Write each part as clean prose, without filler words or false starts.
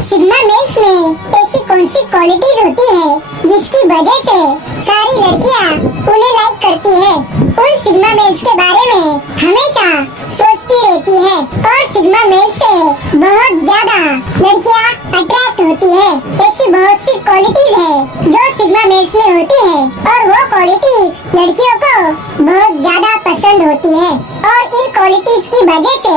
Sigma mails में ऐसी कौन सी क्वालिटीज होती है जिसकी वजह से सारी लड़कियां उन्हें लाइक करती है। उन सिग्मा मेल्स के बारे में हमेशा सोचती रहती है और सिग्मा मेल्स से बहुत ज्यादा लड़कियां अट्रैक्ट होती है। ऐसी बहुत सी क्वालिटीज है जो सिग्मा मेल्स में होती है और वो क्वालिटीज लड़कियों को बहुत ज्यादा पसंद होती है और इन क्वालिटीज की वजह से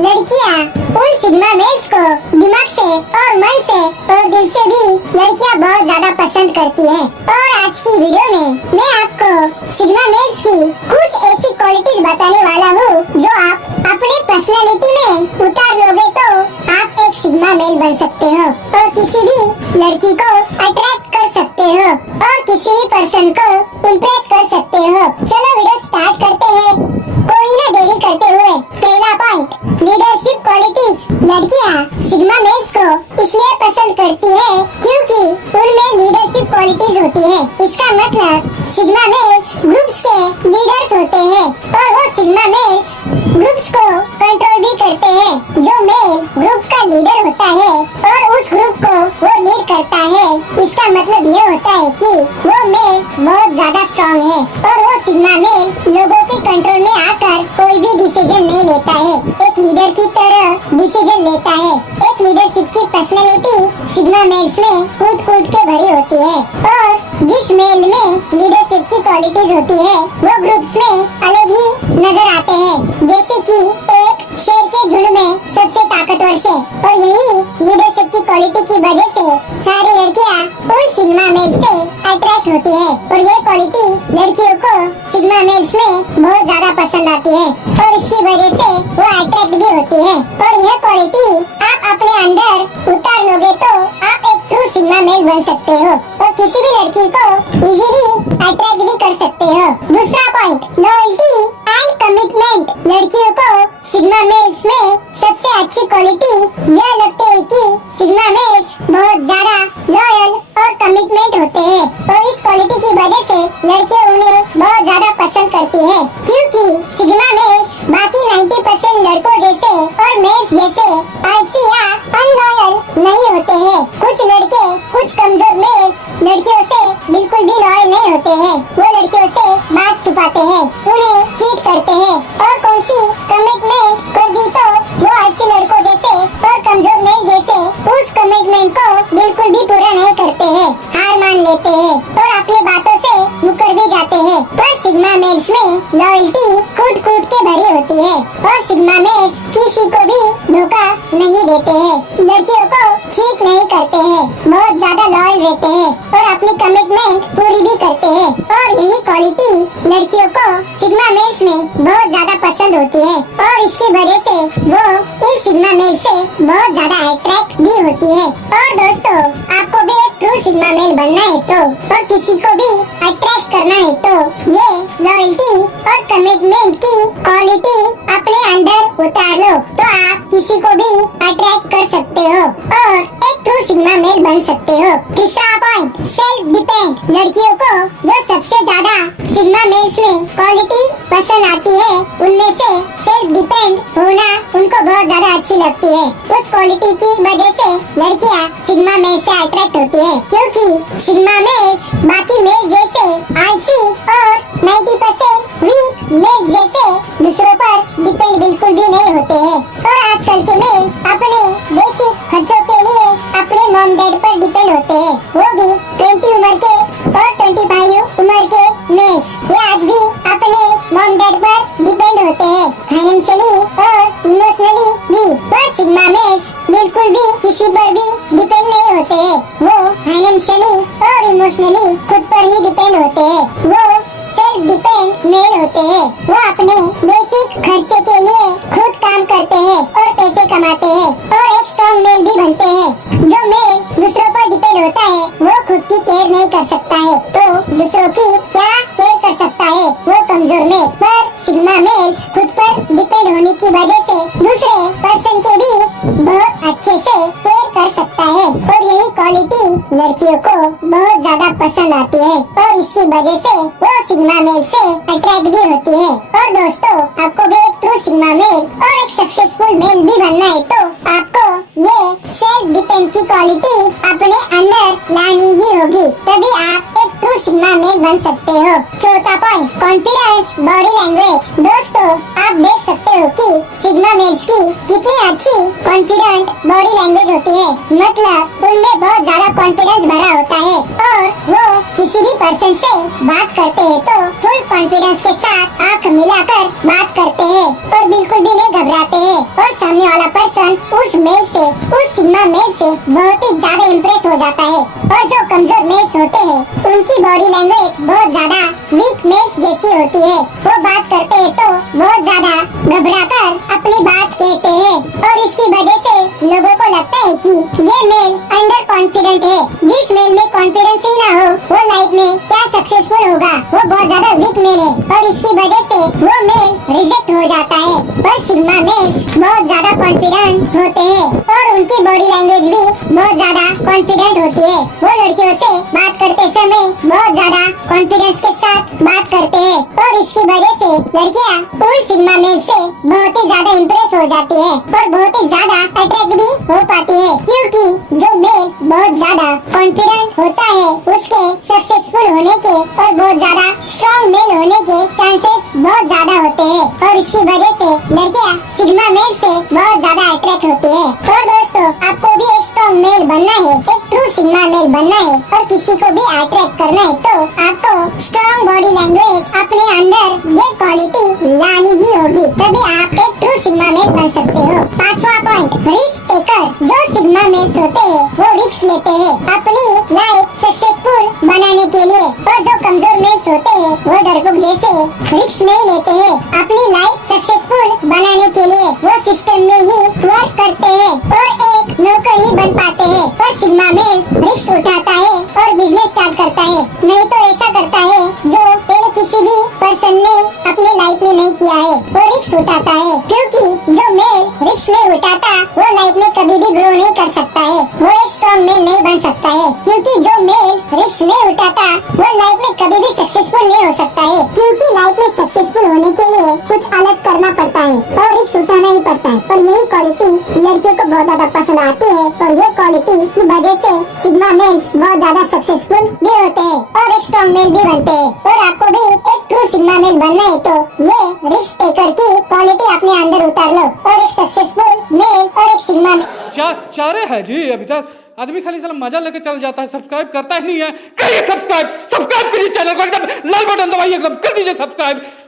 लड़कियां उन सिग्मा मेल्स को दिमाग से और मन से और दिल से भी लड़कियां बहुत ज्यादा पसंद करती है। और आज की वीडियो में मैं आपको सिग्मा मेल्स की कुछ ऐसी क्वालिटीज बताने वाला हूँ जो आप अपने पर्सनालिटी में उतार लोगे तो आप एक सिग्मा मेल बन सकते हो और किसी भी लड़की को अट्रैक्ट कर सकते हो और किसी भी पर्सन को इम्प्रेस कर सकते हो। चलो वीडियो स्टार्ट करते हैं कोई ना देरी करते हुए। पहला पॉइंट, लीडरशिप क्वालिटीज। लड़कियां सिग्मा मेल्स को इसलिए पसंद करती है क्योंकि उनमें लीडरशिप क्वालिटीज होती है। इसका मतलब सिग्मा मेल्स ग्रुप्स के लीडर्स होते हैं और वो सिग्मा मेल्स ग्रुप्स को कंट्रोल भी करते हैं। जो मेल ग्रुप का लीडर होता है और उस ग्रुप को वो लीड करता है, इसका मतलब ये होता है कि वो मेल बहुत ज्यादा स्ट्रॉन्ग है और वो सिग्मा मेल लोगों के कंट्रोल में आकर कोई भी डिसीजन नहीं लेता है, एक लीडर की तरह डिसीजन लेता है। एक लीडरशिप की पर्सनालिटी सिग्मा मेल्स में कूट कूट के भरी होती है और जिस मेल में लीडरशिप की क्वालिटीज होती है वो ग्रुप्स में अलग ही नजर आते हैं, जैसे कि एक शेर के झुंड में सबसे ताकतवर शेर। और यही लीडरशिप की क्वालिटी की वजह से सारी लड़कियां उन सिग्मा मेल से अट्रैक्ट होती है और ये क्वालिटी लड़कियों को सिग्मा मेल्स में बहुत ज्यादा पसंद आती है और इसकी वजह से वो अट्रैक्ट भी होती है। और यह क्वालिटी आप अपने अंदर उतार लोगे तो आप एक ट्रू सिग्मा मेल बन सकते हो और किसी भी लड़की को इजीली अट्रैक्ट भी कर सकते हो। दूसरा पॉइंट, लॉयल्टी एंड कमिटमेंट। लड़कियों को सिग्मा मेल्स में सबसे अच्छी क्वालिटी यह लगती है कि सिग्मा मेल्स बहुत ज्यादा लॉयल और कमिटमेंट होते हैं और इस क्वालिटी की वजह से लड़कियां उन्हें बहुत ज्यादा पसंद करती है क्योंकि सिग्मा मेल्स बाकी 90% लड़कों जैसे और मेल्स जैसे आलसी या अनलॉयल नहीं होते हैं। कुछ लड़के, कुछ कमजोर मेल्स लड़कियों से बिल्कुल भी लॉयल नहीं होते हैं। वो लड़कियों से बात छुपाते हैं, उन्हें चीट करते हैं और कौन सी कमिटमेंट कर दी तो वो आलसी लड़कों जैसे और कमजोर मेल जैसे उस कमिटमेंट को बिल्कुल भी पूरा नहीं करते हैं, हार मान लेते हैं और अपनी बातों से मुकर भी जाते हैं। पर सिग्मा मेल्स में लॉयल्टी कूट कूट के भरी होती है और सिग्मा मेल्स किसी को भी धोखा नहीं देते हैं, लड़कियों को चीट नहीं करते हैं, बहुत ज्यादा लॉयल रहते हैं और अपनी कमिटमेंट पूरी भी करते हैं। और यही क्वालिटी लड़कियों को सिग्मा मेल्स में बहुत ज्यादा पसंद होती है और इसकी वजह से वो इन सिग्मा मेल से बहुत ज्यादा अट्रैक्ट भी होती है। और दोस्तों, आपको भी एक ट्रू सिग्मा मेल बनना है तो और किसी को भी अट्रैक्ट करना है तो ये लॉयल्टी और कमिटमेंट की क्वालिटी अपने अंदर उतार लो तो आप किसी को भी अट्रैक्ट कर सकते हो और एक ट्रू सिग्मा मेल बन सकते हो। तीसरा पॉइंट, सेल्फ डिपेंड। लड़कियों को जो सबसे ज्यादा सिग्मा मेल्स में क्वालिटी पसंद आती है उनमें से सेल्फ डिपेंड होना उनको बहुत ज्यादा अच्छी लगती है। उस क्वालिटी की वजह से लड़कियां सिग्मा मेल से अट्रैक्ट होती है क्योंकि सिग्मा मेल्स बाकी मेल जैसे आलसी और 90% वीक मेल जैसे दूसरों पर डिपेंड बिल्कुल भी नहीं होते हैं और आजकल के मेल अपने बेसिक खर्चों के लिए अपने मॉम डैड पर डिपेंड होते हैं, वो भी 20 उम्र के और 25 उम्र के मेल्स। ये आज भी अपने मॉम डैड पर डिपेंड होते हैं फाइनेंशियली और इमोशनली भी। पर सिग्मा मेल्स बिल्कुल भी किसी पर भी डिपेंड नहीं होते हैं, वो फाइनेंशियली और इमोशनली खुद पर ही डिपेंड होते हैं। वो सेल्फ डिपेंड मेल होते हैं, वो अपने बेसिक खर्चे के लिए खुद काम करते हैं और पैसे कमाते हैं और एक स्ट्रॉन्ग मेल भी बनते हैं। जो मेल दूसरों पर डिपेंड होता है वो खुद की केयर नहीं कर सकता है तो दूसरों की क्या केयर कर सकता है, वो कमजोर मेल। पर सिग्मा मेल्स खुद पर डिपेंड होने की वजह से दूसरे पर्सन के भी बहुत अच्छे से केयर कर सकता है और यही क्वालिटी लड़कियों को बहुत ज्यादा पसंद आती है और इसकी वजह से वो सिग्मा मेल से अट्रैक्ट भी होती है। और दोस्तों, आपको भी एक ट्रू सिग्मा मेल और एक सक्सेसफुल मेल भी बनना है तो आपको ये सेल्फ डिपेंड कंटेंट की क्वालिटी अपने अंदर लानी ही होगी, तभी आप एक ट्रू सिग्मा मेल बन सकते हो। चौथा पॉइंट, कॉन्फिडेंस बॉडी लैंग्वेज। दोस्तों, आप देख सकते हो कि सिग्मा मेल्स की कितनी अच्छी कॉन्फिडेंट बॉडी लैंग्वेज होती है। मतलब उनमें बहुत ज्यादा कॉन्फिडेंस भरा होता है और वो किसी भी पर्सन से बात करते हैं तो फुल कॉन्फिडेंस के साथ आंख मिलाकर बात करते हैं और बिल्कुल भी नहीं घबराते हैं और सामने वाला पर्सन उस मेल से, उस सिग्मा मेल से बहुत ही ज्यादा इम्प्रेस हो जाता है। और जो कमजोर मेल्स होते हैं उनकी बॉडी लैंग्वेज बहुत ज्यादा वीक मेल्स जैसी होती है। वो बात करते हैं तो बहुत ज्यादा घबराकर अपनी बात कहते हैं और इसकी वजह से लोगों को लगता है कि ये मेल अंडर कॉन्फिडेंट है। जिस मेल में कॉन्फिडेंस ही ना हो वो लाइफ में क्या सक्सेसफुल होगा, वो बहुत ज्यादा वीक मेल है और इसकी वजह से वो मेल रिजेक्ट हो जाता है। पर सिग्मा मेल्स बहुत ज्यादा कॉन्फिडेंट होते हैं और उनकी बॉडी लैंग्वेज भी बहुत ज्यादा कॉन्फिडेंट होती है। वो लड़कियों से बात करते समय बहुत ज्यादा कॉन्फिडेंस के साथ बात करते हैं और इसकी वजह से लड़कियां उन सिग्मा मेल से बहुत ही ज्यादा इम्प्रेस हो जाती है और बहुत ही ज्यादा अट्रैक्ट भी हो पाती है, क्योंकि जो मेल बहुत ज्यादा कॉन्फिडेंट होता है उसके सक्सेसफुल होने के और बहुत ज्यादा स्ट्रॉन्ग मेल होने के चांसेस बहुत ज्यादा होते हैं और इसकी वजह से लड़कियां सिग्मा मेल से बहुत ज्यादा अट्रैक्ट होती है। और दोस्तों, आपको भी एक स्ट्रॉन्ग मेल बनना है, एक ट्रू सिग्मा मेल बनना है और किसी को भी अट्रैक्ट करना है तो आपको स्ट्रॉन्ग बॉडी लैंग्वेज अपने अंदर ये क्वालिटी लानी ही होगी, तभी आप एक ट्रू सिग्मा मेल बन सकते हो। पांचवा पॉइंट, रिस्क टेकर। जो सिग्मा मेल्स होते हैं वो रिस्क लेते हैं अपनी लाइफ सक्सेसफुल बनाने के लिए और जो कमजोर मेल्स होते हैं वो डरपोक जैसे रिस्क नहीं लेते हैं। अपनी लाइफ सक्सेसफुल बनाने के लिए वो सिस्टम में ही वर्क करते हैं और एक नौकर ही बन पाते हैं। पर सिग्मा मेल रिस्क उठाता है और बिजनेस स्टार्ट करता है, नहीं तो ऐसा करता है जो पहले किसी भी पर्सन ने अपने लाइफ में नहीं किया है, वो रिस्क उठाता है। क्योंकि जो मेल रिस्क नहीं उठाता वो लाइफ में कभी भी ग्रो नहीं कर सकता है, वो एक स्ट्रॉन्ग मेल नहीं बन सकता है। क्योंकि जो मेल रिस्क नहीं उठाता वो लाइफ में कभी भी सक्सेसफुल नहीं हो सकता है, क्योंकि लाइफ में सक्सेसफुल होने के लिए कुछ अलग करना पड़ता है और रिस्क उठाना ही पड़ता है। और यही क्वालिटी लड़कियों को बहुत ज्यादा पसंद आती है और ये क्वालिटी की वजह से सिग्मा मेल्स बहुत ज्यादा सक्सेसफुल भी होते हैं और एक स्ट्रॉन्ग मेल भी बनते हैं। और आपको भी एक ट्रू सिग्मा मेल बनना है तो ये रिस्क टेकर की क्वालिटी अपने अंदर उतार लो और एक सक्सेसफुल मेल और एक सिग्मा मेल। क्या चारे है जी। अभी तक आदमी खाली साला मजा लेके चल जाता है, सब्सक्राइब करता ही नहीं है। करिए सब्सक्राइब, सब्सक्राइब करिए चैनल को, एकदम लाल बटन दबाइए, एकदम कर दीजिए सब्सक्राइब।